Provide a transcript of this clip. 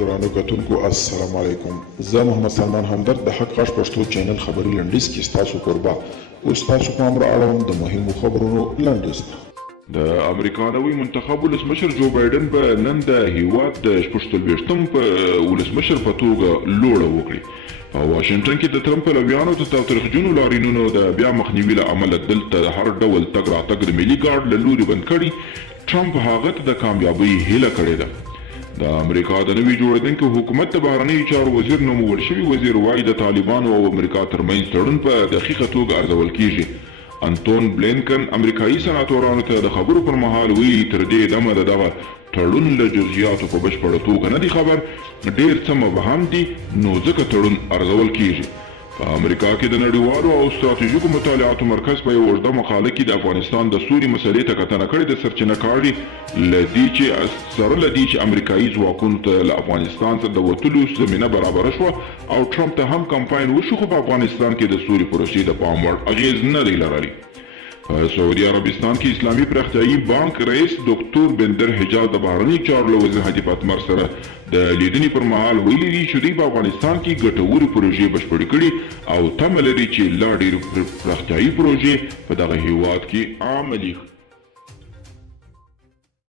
ګرانو کتونکو السلام علیکم. زه محمد سلمان همدرد د حق غږ پښتو چینل خبري لنډیز کې ستاسو کوربه اوس تاسو پام را اړوم د مهمو خبرونو لنډیز ته. د امریکا نوي منتخب ولسمشر جو بایدن به نن د هیواد د 48م په ولسمشر په توګه لوړه وکړي. په واشنگټن کې د ترامپ پلویانو د تاوتریخجنو لاریونونو د بیا مخنیوي له امله دلته هر ډول تګ راتګ د ملي ګارډ له لوري بند کړي. ټرمپ هغه ته د کامیابۍ هیله کړې ده. د امریکا د نوي جوړېدونکي حکومت د بهرنیو چارو وزیر نومول شوي وزیر وایي د طالبانو او امریکا ترمنځ تړون په دقیقه توګه ارزول کیږي. انتون بلینکن امریکایي سناتورانو ته د خبرو پر مهال ویلي تر دې دمه د دغه تړون له جزئیاتو په بشپړه توګه نه دي خبر، ډېر څه مبهم دي نو ځکه تړون ارزول کیږي. په امریکا کې د نړیوالو او ستراتیژیکو مطالعاتو مرکز په یو اوږده مقاله کې د افغانستان د سوري مسلې ته کتنه کړې د سرچینه کاږي له دې چې امریکایي ځواکونو ته له افغانستان څخه د وتلو زمینه برابره شوه او ټرمپ ته هم کمپاین وشو، خو په افغانستان کې د سوري پروسې د پام وړ اغیز نه دی لرلی. په سعودي عربستان کې اسلامي پراختیایي بانک رئیس ډاکټر بندر حجاز د بهرنیو چارو له وزیر حاجي پاتمر سره د لیدنې پر مهال ویلي دي چې دوی په افغانستان کې ګټورې پروژې بشپړې کړي او تمه لري چې لا ډېرې پراختیایي پروژې په دغه هیواد کې عملي